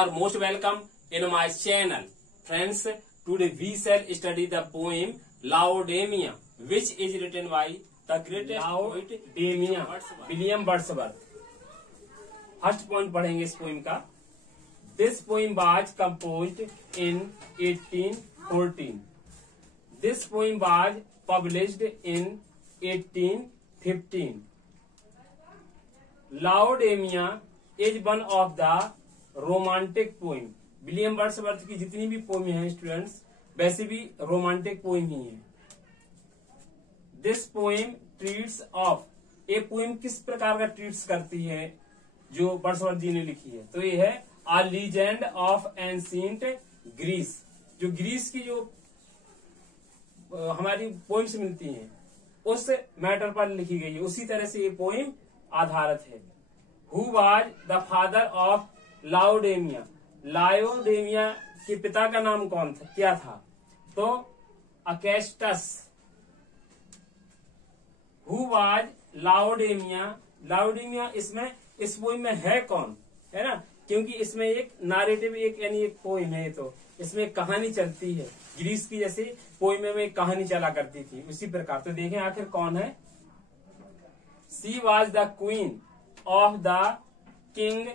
are most welcome in my channel. Friends, today we shall study the poem Laodamia, which is written by the greatest poet Laodamia, William Wordsworth. First point पढ़ेंगे इस poem का. This poem was composed in 1814. This poem was published in 1815. Laodamia is one of the romantic poem. William Wordsworth की जितनी भी poem हैं students वैसे भी romantic poem ही है. दिस पोएम ट्रीट्स ऑफ, ये पोएम किस प्रकार का ट्रीट्स करती है जो वर्ड्सवर्थ जी ने लिखी है, तो ये है आ लीजेंड ऑफ एंशिएंट ग्रीस. जो ग्रीस की जो हमारी पोएम्स मिलती हैं उस मैटर पर लिखी गई है, उसी तरह से ये पोएम आधारित है. Who was the father of Laodamia, Laodamia के पिता का नाम कौन था, क्या था, तो अकेस्टस. हु वाज लाओडेमिया, लाओडेमिया इसमें इस पोएम में है कौन, है ना, क्योंकि इसमें एक नारेटिव यानी एक पोएम है, तो इसमें कहानी चलती है. ग्रीस की जैसे पोएम में एक कहानी चला करती थी उसी प्रकार. तो देखें आखिर कौन है. She was the queen of the king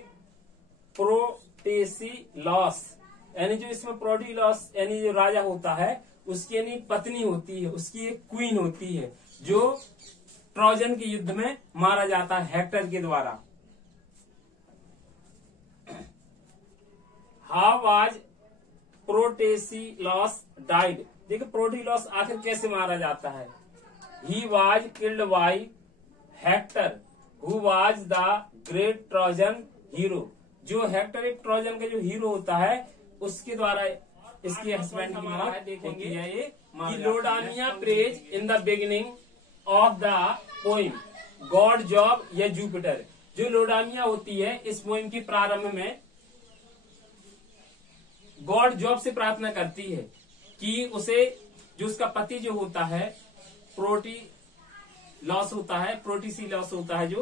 Protesilaus, यानी जो इसमें प्रोटिलॉस यानी जो राजा होता है उसकी यानी पत्नी होती है, उसकी एक क्वीन होती है जो ट्रोजन के युद्ध में मारा जाता है हेक्टर के द्वारा. हाउ वाज प्रोटेसिलॉस डाइड, देखिए प्रोटिलॉस आखिर कैसे मारा जाता है. He was killed by Hector who was the great Trojan hero, जो हेक्टर एक ट्रोजन का जो हीरो होता है उसके द्वारा इसके हस्बैंड की मौत देखेंगे. ये Laodamia prays in the beginning of the poem god Jove या जुपिटर. जो लाओडेमिया होती है इस पोएम की प्रारंभ में गॉड जॉब से प्रार्थना करती है कि उसे जो उसका पति जो होता है प्रोटिलॉस होता है, प्रोटिसिलॉस होता है, जो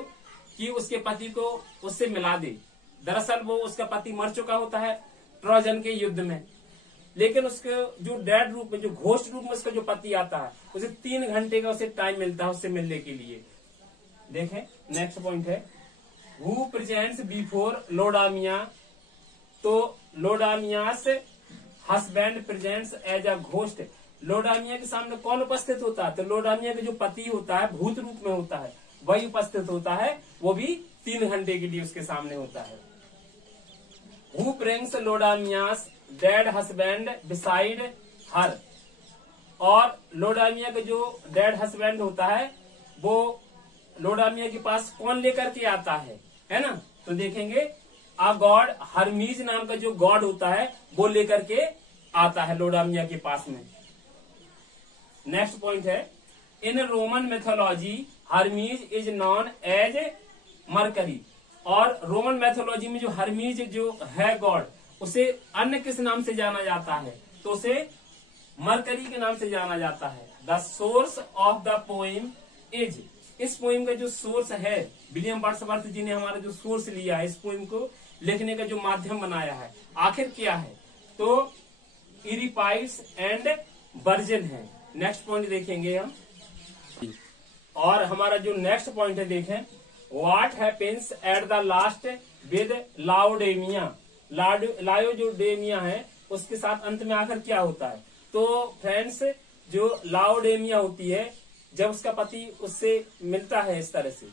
कि उसके पति को उससे मिला दे. दरअसल वो उसका पति मर चुका होता है ट्रोजन के युद्ध में, लेकिन उसके जो डेड रूप में, जो घोस्ट रूप में उसका जो पति आता है उसे 3 घंटे का उसे टाइम मिलता है उससे मिलने के लिए. देखें नेक्स्ट पॉइंट है हु प्रेजेंट्स बिफोर लाओडेमिया, तो Laodamia's husband presents as a ghost. Laodamia के सामने कौन उपस्थित होता है, तो लाओडेमिया का जो पति होता है भूत रूप में होता है वही उपस्थित होता है, वो भी 3 घंटे के लिए उसके सामने होता है. Who brings Laodamia's dead husband beside her, और लाओडेमिया का जो डेड हस्बैंड होता है वो लाओडेमिया के पास कौन लेकर के आता है ना, तो देखेंगे आ गॉड हर्मीज नाम का जो गॉड होता है वो लेकर के आता है लाओडेमिया के पास में. नेक्स्ट पॉइंट है in Roman mythology Hermes is known as Mercury, और रोमन मैथोलॉजी में जो हर्मीज जो है गॉड उसे अन्य किस नाम से जाना जाता है, तो उसे मरकरी के नाम से जाना जाता है. The source of the poem is, इस पोएम का जो सोर्स है विलियम वर्ड्सवर्थ जी ने हमारा जो सोर्स लिया है इस पोएम को लिखने का जो माध्यम बनाया है आखिर क्या है, तो इरिपाइड्स एंड वर्जिन है. नेक्स्ट पॉइंट देखेंगे हम, और हमारा जो नेक्स्ट पॉइंट है देखें what happens at the last with Laodamia. Laodamia है उसके साथ अंत में आकर क्या होता है, तो फ्रेंड्स जो लाओडेमिया होती है जब उसका पति उससे मिलता है इस तरह से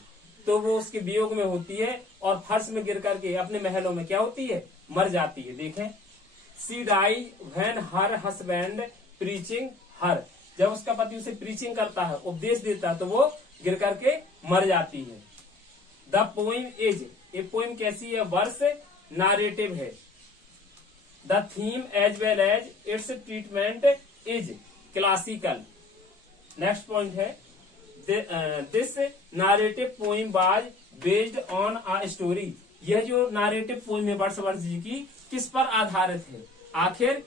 तो वो उसके वियोग में होती है और फर्श में गिर करके अपने महलों में क्या होती है, मर जाती है. देखें she die when her husband preaching her, जब उसका पति उसे प्रीचिंग करता है उपदेश देता है तो वो गिर करके मर जाती है. द पोएम इज, ये पोएम कैसी है, वर्स नारेटिव है. The theme as well as its treatment is classical. Next point है this narrative poem was based on a story. यह जो नारेटिव पोएम है वर्ड्सवर्थ जी की किस पर आधारित है, आखिर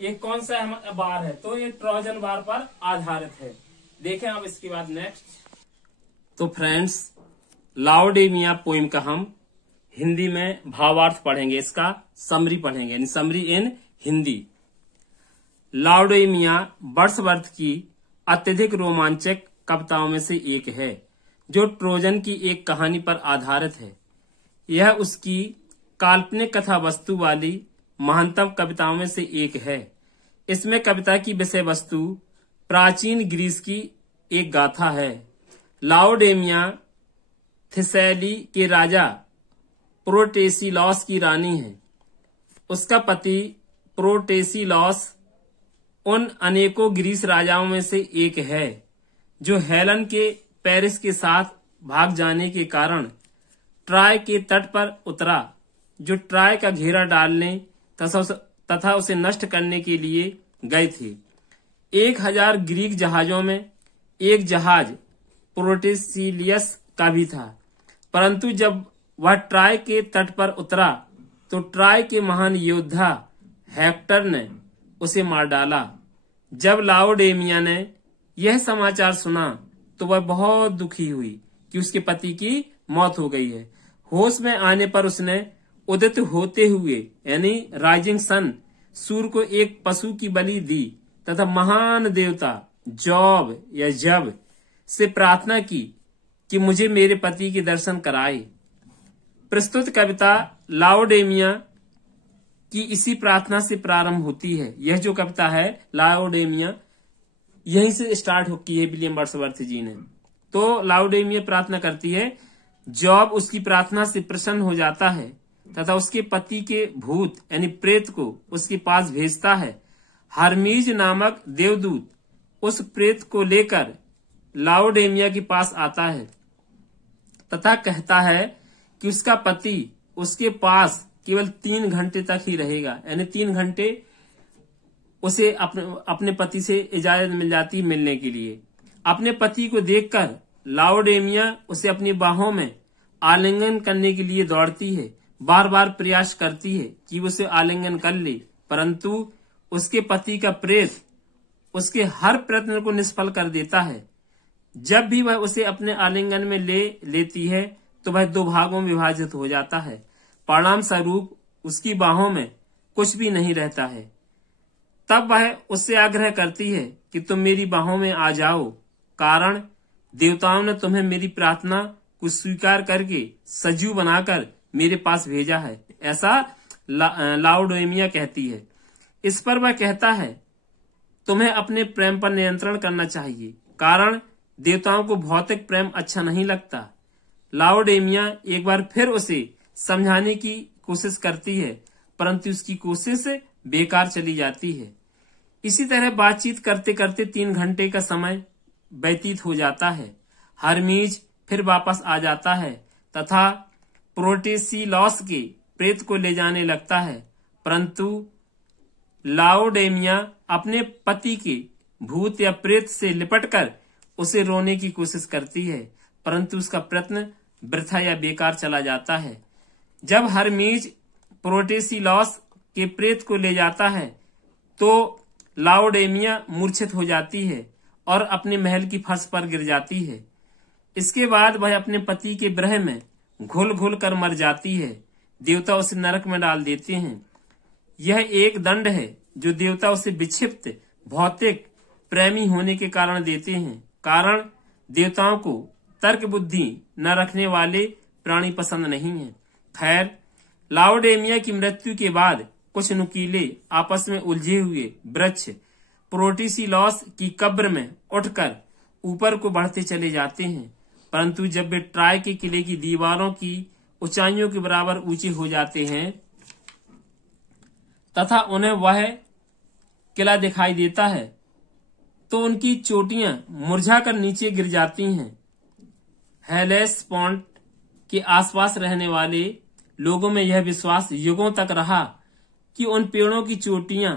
ये कौन सा वार है, तो ये ट्रोजन वार पर आधारित है. देखें अब इसके बाद नेक्स्ट. तो फ्रेंड्स लाओडेमिया पोएम का हम हिंदी में भावार्थ पढ़ेंगे, इसका समरी पढ़ेंगे, यानी समरी इन हिंदी। लाओडेमिया वर्ड्सवर्थ की अत्यधिक रोमांचक कविताओं में से एक है, जो ट्रोजन की एक कहानी पर आधारित है। यह उसकी काल्पनिक कथा वस्तु वाली महानतम कविताओं में से एक है। इसमें कविता की विषय वस्तु प्राचीन ग्रीस की एक गाथा है। लाओडेमिया थिसैली के राजा प्रोटेसिलॉस की रानी है। उसका पति प्रोटेसिलॉस उन अनेकों ग्रीस राजाओं में से एक है जो हेलन के पेरिस के साथ भाग जाने के कारण ट्राय के तट पर उतरा, जो ट्राय का घेरा डालने तथा उसे नष्ट करने के लिए गए थे। 1000 ग्रीक जहाजों में एक जहाज प्रोटेसिलियस का भी था, परंतु जब वह ट्राय के तट पर उतरा तो ट्राय के महान योद्धा हेक्टर ने उसे मार डाला। जब लाओडेमिया ने यह समाचार सुना तो वह बहुत दुखी हुई कि उसके पति की मौत हो गई है। होश में आने पर उसने उदित होते हुए यानी राइजिंग सन सूर्य को एक पशु की बलि दी तथा महान देवता जॉब या जब से प्रार्थना की कि मुझे मेरे पति के दर्शन कराए। प्रस्तुत कविता लाओडेमिया की इसी प्रार्थना से प्रारंभ होती है। यह जो कविता है लाओडेमिया यहीं से स्टार्ट होती है विलियम वर्ड्सवर्थ जी ने। तो लाओडेमिया प्रार्थना करती है, जॉब उसकी प्रार्थना से प्रसन्न हो जाता है तथा उसके पति के भूत यानी प्रेत को उसके पास भेजता है। हर्मीज नामक देवदूत उस प्रेत को लेकर लाओडेमिया के पास आता है तथा कहता है कि उसका पति उसके पास केवल 3 घंटे तक ही रहेगा, यानी 3 घंटे उसे अपने पति से इजाजत मिल जाती है मिलने के लिए। अपने पति को देखकर लाओडेमिया उसे अपनी बाहों में आलिंगन करने के लिए दौड़ती है, बार बार प्रयास करती है कि वो उसे आलिंगन कर ले, परंतु उसके पति का प्रेत उसके हर प्रयत्न को निष्फल कर देता है। जब भी वह उसे अपने आलिंगन में लेती है तो वह 2 भागों में विभाजित हो जाता है। परिणाम स्वरूप उसकी बाहों में कुछ भी नहीं रहता है। तब वह उससे आग्रह करती है कि तुम मेरी बाहों में आ जाओ, कारण देवताओं ने तुम्हें मेरी प्रार्थना को स्वीकार करके सजीव बनाकर मेरे पास भेजा है, ऐसा लाओडेमिया कहती है। इस पर वह कहता है, तुम्हें अपने प्रेम पर नियंत्रण करना चाहिए, कारण देवताओं को भौतिक प्रेम अच्छा नहीं लगता। लाओडेमिया एक बार फिर उसे समझाने की कोशिश करती है, परंतु उसकी कोशिश बेकार चली जाती है। इसी तरह बातचीत करते करते 3 घंटे का समय व्यतीत हो जाता है। हर्मीज फिर वापस आ जाता है तथा प्रोटेसिलॉस के प्रेत को ले जाने लगता है, परंतु लाओडेमिया अपने पति के भूत या प्रेत से लिपटकर उसे रोने की कोशिश करती है, परंतु उसका प्रयत्न वृथा या बेकार चला जाता है। जब हर्मीज प्रोटेसिलॉस के प्रेत को ले जाता है तो लाओडेमिया मूर्छित हो जाती है और अपने महल की फर्श पर गिर जाती है। इसके बाद वह अपने पति के विरह में घुल घुल कर मर जाती है। देवता उसे नरक में डाल देते हैं। यह एक दंड है जो देवता उसे विक्षिप्त भौतिक प्रेमी होने के कारण देते हैं, कारण देवताओं को तर्क बुद्धि न रखने वाले प्राणी पसंद नहीं है। खैर, लाओडेमिया की मृत्यु के बाद कुछ नुकीले आपस में उलझे हुए वृक्ष प्रोटेसिलॉस की कब्र में उठकर ऊपर को बढ़ते चले जाते हैं, परंतु जब वे ट्राय के किले की दीवारों की ऊंचाइयों के बराबर ऊंचे हो जाते हैं तथा उन्हें वह किला दिखाई देता है तो उनकी चोटियां मुरझाकर नीचे गिर जाती हैं। हेलेस्पोंट के आसपास रहने वाले लोगों में यह विश्वास युगों तक रहा कि उन पेड़ों की चोटियां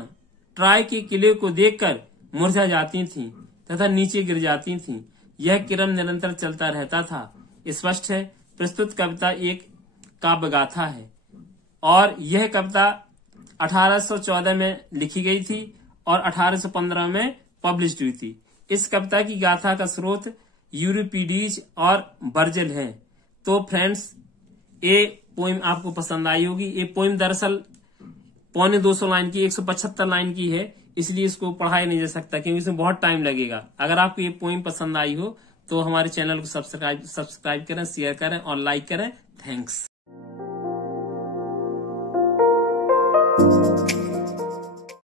ट्राय के किले को देखकर मुरझा जाती थीं तथा नीचे गिर जाती थीं। यह क्रम निरंतर चलता रहता था। स्पष्ट है, प्रस्तुत कविता एक काव्य गाथा है और यह कविता 1814 में लिखी गई थी और 1815 में पब्लिश हुई थी। इस कविता की गाथा का स्रोत यूरिपिडीज और वर्जिल है। तो फ्रेंड्स, ये पोइम आपको पसंद आई होगी। ये पोइम दरअसल 250 लाइन की 175 लाइन की है, इसलिए इसको पढ़ाया नहीं जा सकता क्योंकि इसमें बहुत टाइम लगेगा। अगर आपको ये पोइम पसंद आई हो तो हमारे चैनल को सब्सक्राइब करें, शेयर करें और लाइक करें। थैंक्स।